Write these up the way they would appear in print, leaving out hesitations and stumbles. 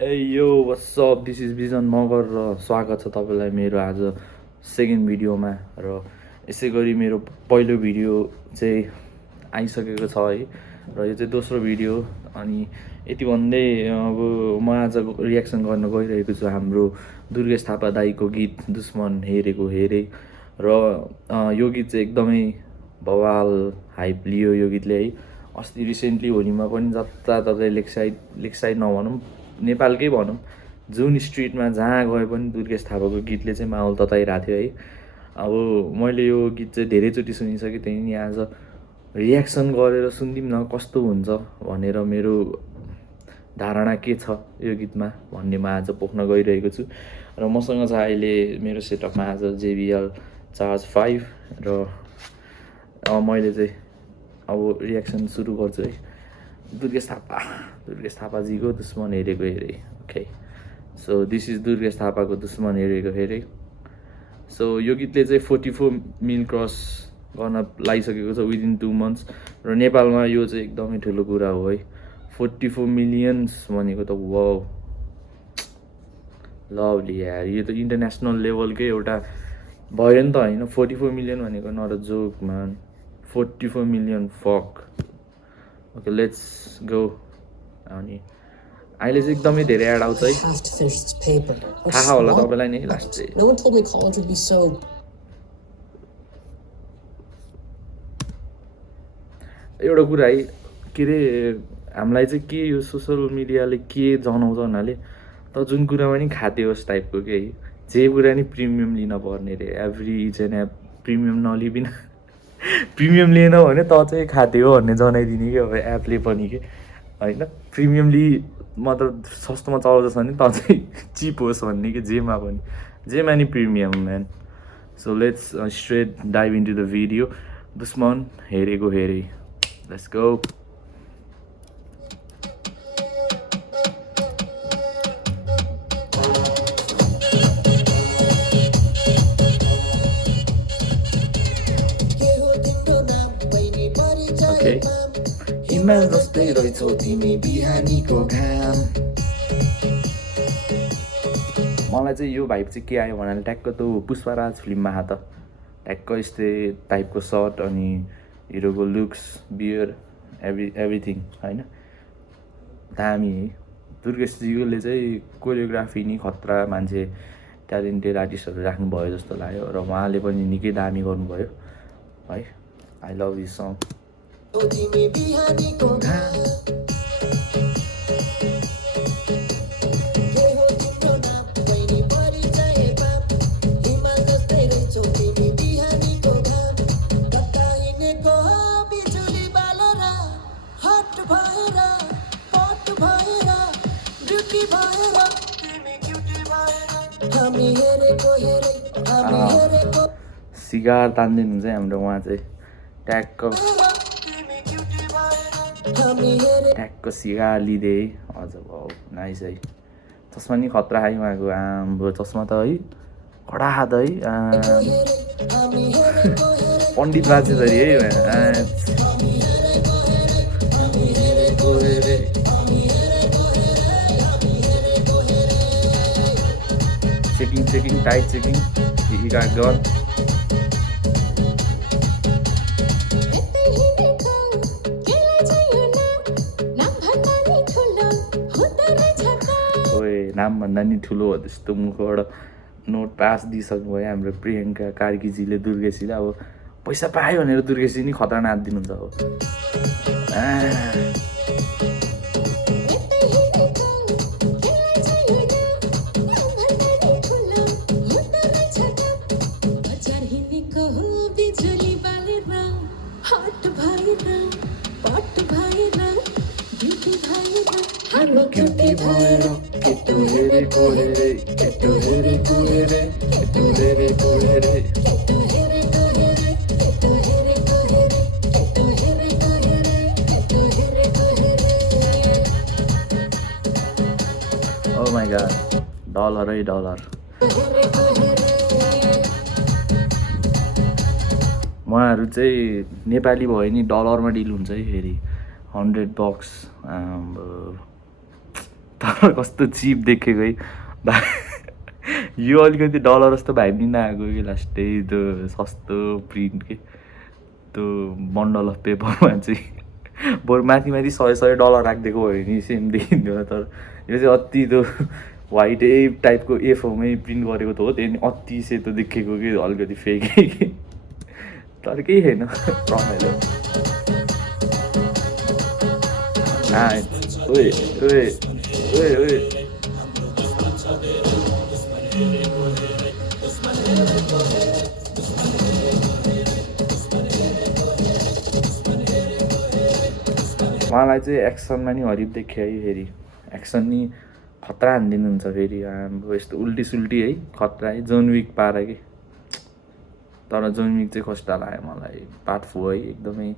ए यो WhatsApp this is बिजन मगर र स्वागत छ तपाईँलाई मेरो आज सेकेन्ड भिडियोमा र यसै गरी मेरो पहिलो भिडियो चाहिँ आइसकेको छ है र यो चाहिँ दोस्रो भिडियो अनि यति भन्दै अब म आज रियाक्सन गर्न गइरहेको छु हाम्रो दुर्गेश थापा दाईको गीत दुश्मन हेरेको हेरे र यो गीत चाहिँ एकदमै बवाल हाइप लियो यो गीतले है। अस्ति रिसेन्टली होलीमा पनि जताततै लेकसाइड नभनौँ नेपालकै भनौँ जुन स्ट्रिटमा जहाँ गए पनि दुर्गेश थापाको गीतले चाहिँ माहौल तताइरहेको थियो है। अब मैले यो गीत चाहिँ धेरैचोटि सुनिसकेँ, त्यही नि आज रियाक्सन गरेर सुनिदिउँ न कस्तो हुन्छ भनेर मेरो धारणा के छ यो गीतमा भन्ने म आज पोख्न गइरहेको छु। र मसँग छ अहिले मेरो सेटअपमा आज JBL चार्ज 5 र मैले चाहिँ अब रियाक्सन सुरु गर्छु है। दुर्गेश थापाजीको दुश्मन हेरेको हेरे। Okay, so this is Durgesh थापाको दुश्मन हेरेको हेरे। सो यो गीतले चाहिँ 44 मिलियन क्रस गर्न लागिसकेको छ विदिन 2 मन्थ्स र नेपालमा यो चाहिँ एकदमै ठुलो कुरा हो है। 44 मिलियन्स भनेको त वाउ, लभली यार, यो त इन्टरनेसनल लेभलकै एउटा भयो नि त होइन। 44 मिलियन भनेको not a joke man, 44 million fuck. Okay let's go. अनि अहिले चाहिँ एकदमै धेरै एड आउँछ है, थाहा होला तपाईँलाई नै। लास्ट चाहिँ No one told me college would be so. एउटा कुरा है, के अरे हामीलाई चाहिँ के यो सोसल मिडियाले के जनाउँछ भन्नाले त जुन कुरामा नि खाते होस् टाइपको के है, जे कुरा नि प्रिमियम लिन पर्ने रे। Every each and app premium नलिबिन प्रिमियम लिएन भने त चाहिँ खाते हो भन्ने जनाइदिने कि अब एपले पनि के होइन। प्रिमियम मतलब सस्तोमा चलाउँछ भने त चाहिँ चिप होस् भन्ने कि जेमा नि premium man. So let's straight dive into the video. दुश्मन हेरेको हेरे, लेट्स गो। हिमाल जस्तै रहेछौ तिमी बिहानीको घाम। मलाई चाहिँ यो भाइब चाहिँ के आयो भन्नाले ट्याक्क त पुष्पराज फिल्ममा आयो त, ट्याक्क यस्तै टाइपको सर्ट अनि हिरोको लुक्स, बियर, एभ्रिथिङ होइन, दामी है। दुर्गेशजीले चाहिँ कोरियोग्राफी नि खतरा, मान्छे ट्यालेन्टेड आर्टिस्टहरू राख्नुभयो जस्तो लाग्यो र उहाँले पनि निकै दामी गर्नुभयो है। I love this song. Cigar तान्दिनुहुन्छ है हाम्रो उहाँ चाहिँ, ट्याक्क सिगार लिँदै है। हजुर भाउ नाइस है। चस्मा नि खतरा है उहाँको, आम्रो चस्मा त है कडा हात है। पण्डित बाजे जरी है। Checking tight checking, he got gun. नाम भन्दा नि ठुलो हो त्यस्तो मुखबाट नोट पास दिइसक्नु भयो हाम्रो प्रियङ्का कार्कीजीले दुर्गेशजीले। अब पैसा पायो भनेर दुर्गेशजी नि खतरा नाचिदिनुहुन्छ अब। Oh my god, डलर है डलर। उहाँहरू चाहिँ नेपाली भयो नि डलरमा डिल हुन्छ है फेरि। $100 तर तर कस्तो चिप देखेको है यो अलिकति डलर जस्तो भाइब नि नआएको कि लास्टै त्यो सस्तो प्रिन्ट के त्यो बन्डल अफ पेपरमा चाहिँ बरु माथि माथि $100 राखिदिएको भयो नि सेम देखिन्थ्यो तर यो चाहिँ अति त्यो वाइट टाइपको A4मै प्रिन्ट गरेको त हो त्यहाँदेखि अति सेतो देखेको कि अलिकति फेकै कि तर केही छैन रमाइलो ओए ओए ओए ओए मलाई चाहिँ एक्सनमा नि हरिफ देख्यो है फेरि एक्सन नि खतरा हानिदिनुहुन्छ फेरि हाम्रो यस्तो उल्टी सुल्टी है खतरा है जोन विक पारा कि तर जोन विक चाहिँ कष्ट लाग्यो मलाई पार्ट 4 है एकदमै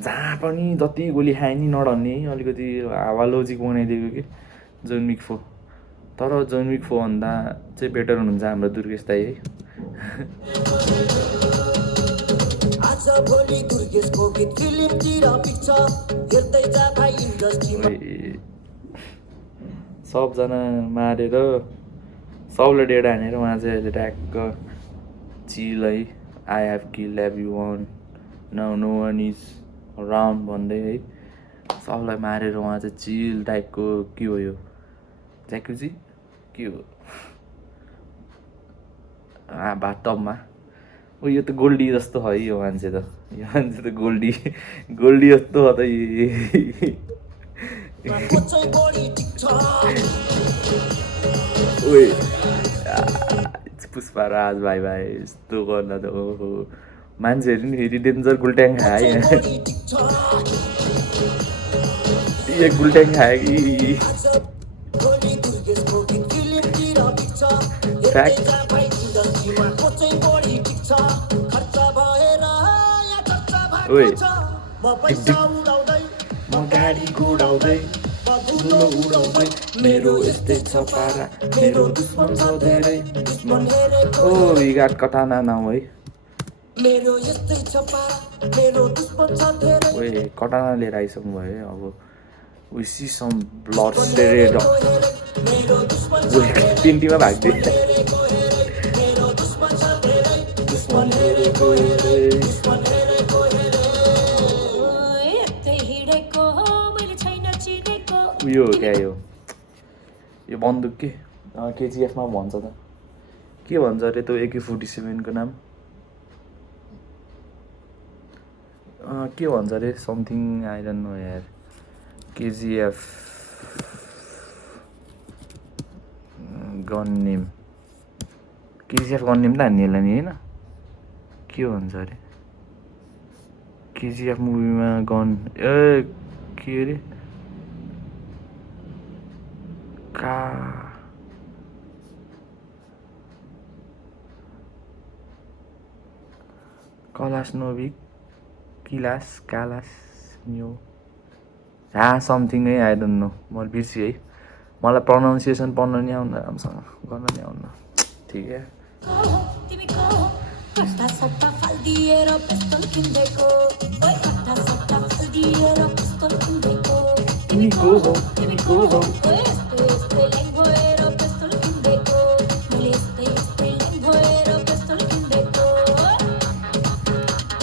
जहाँ पनि जति गोली खाए नि नडन्ने है अलिकति हावा लोजिक बनाइदिएको कि जोन विक 4 तर जोन विक 4 भन्दा चाहिँ बेटर हुनुहुन्छ हाम्रो दुर्गेश दाइ है सबजना मारेर सबलाई डेड हानेर उहाँ चाहिँ अहिले ट्याक्क चिल है I have kill everyone now no one is around भन्दै है सबलाई मारेर उहाँ चाहिँ चिल टाइपको के हो यो ज्याकुजी के हो बाथटबमा ओ यो त गोल्डी जस्तो है यो मान्छे त गोल्डी जस्तो हो त ओए पुष्पराज भाइ यस्तो गर्दा त ओहो मान्छेहरू नि फेरि डेन्जर गुल्ट्याङ खायो यहाँ गुल्ट्याङ खायो कि ओए म गाडी गुडाउँदै मेरो यस्तै छ पारा मेरो दुश्मन छ धेरै दुश्मन ओ यी गाड कटाना नाउ है ओए कटाना लिएर आइसक्नु भयो अब we see some blood stared तिनटीमा भाग्दै यो क्या यो बन्दुक के KGF मा भन्छ त के भन्छ अरे त्यो AK-47 को नाम के भन्छ अरे समथिङ आई डोन्ट नो यार KGF gun name KGF gun name त हान्नेलाई नि होइन के भन्छ अरे KGF मुभीमा गन के अरे कलास्नोभिक कालास न्यू समथिङ है आई डोन्ट नो म बिर्सी है मलाई प्रोनाउन्सिएसन पढ्न नि आउँदैन राम्रोसँग गर्न नि आउँदैन ठिक है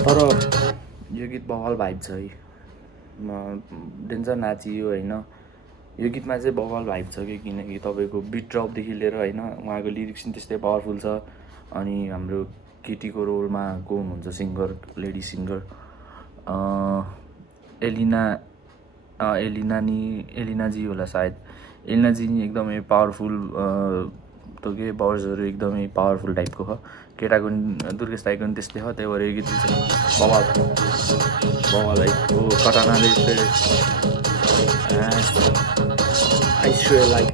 तर यो गीत बवाल भाइब छ है डेन्जर नाचियो होइन यो गीतमा चाहिँ बवाल भाइब छ कि किनकि तपाईँको बिट ड्रपदेखि लिएर होइन उहाँको लिरिक्स पनि त्यस्तै पावरफुल छ अनि हाम्रो केटीको रोलमा को हुनुहुन्छ सिङ्गर लेडी सिङ्गर एलिनाजी होला सायद एलिनाजी एकदमै पावरफुल त्यो के बर्ड्सहरू एकदमै पावरफुल टाइपको छ केटाको दुर्गेश दाइको पनि त्यस्तै हो त्यही भएर यो गीत बवाल है ओ कटानाले आई स्वेयर लाइक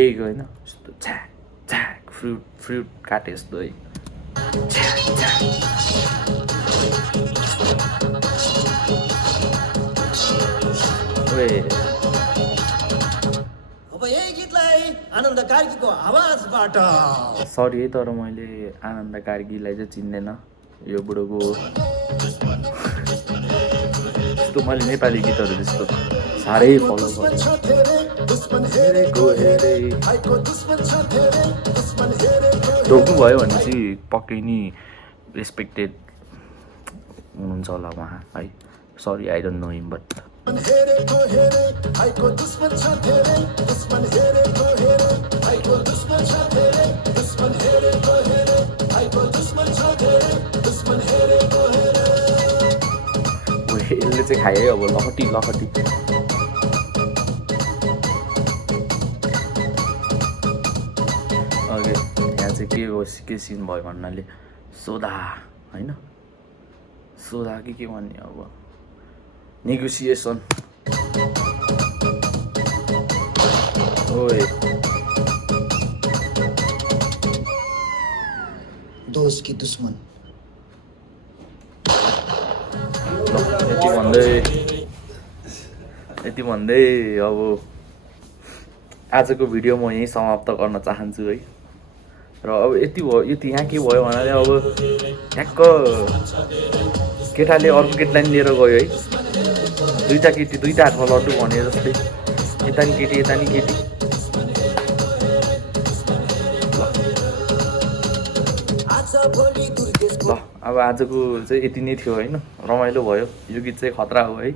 एग होइन यस्तो छ्याक छ्याक फ्रुट काटे जस्तो है अब यही गीतलाई आनन्द कार्कीको आवाजबाट सरी है तर मैले आनन्द कार्कीलाई चाहिँ चिन्दैन यो बुढोको यस्तो मैले नेपाली गीतहरू त्यस्तो साह्रै फलो गर्छु ढोक्नुभयो भने चाहिँ पक्कै नि रेस्पेक्टेड हुनुहुन्छ होला उहाँ है sorry I don't know him but यसले चाहिँ खायो है अब लखटी लखटी ओके यहाँ चाहिँ के सिन भयो भन्नाले सोधा होइन सोधा के भन्ने अब नेगोसिएसन ओए दोस्त की दुश्मन यति भन्दै अब आजको भिडियो म यहीँ समाप्त गर्न चाहन्छु है र अब यति भयो यति यहाँ के भयो भन्नाले अब ठ्याक्क केटाले अर्को केटीलाई लिएर गयो है दुईटा केटी दुईटा हातमा लड्डु भने जस्तै यता नि केटी यता नि केटी ल अब आजको चाहिँ यति नै थियो होइन रमाइलो भयो यो गीत चाहिँ खतरा हो है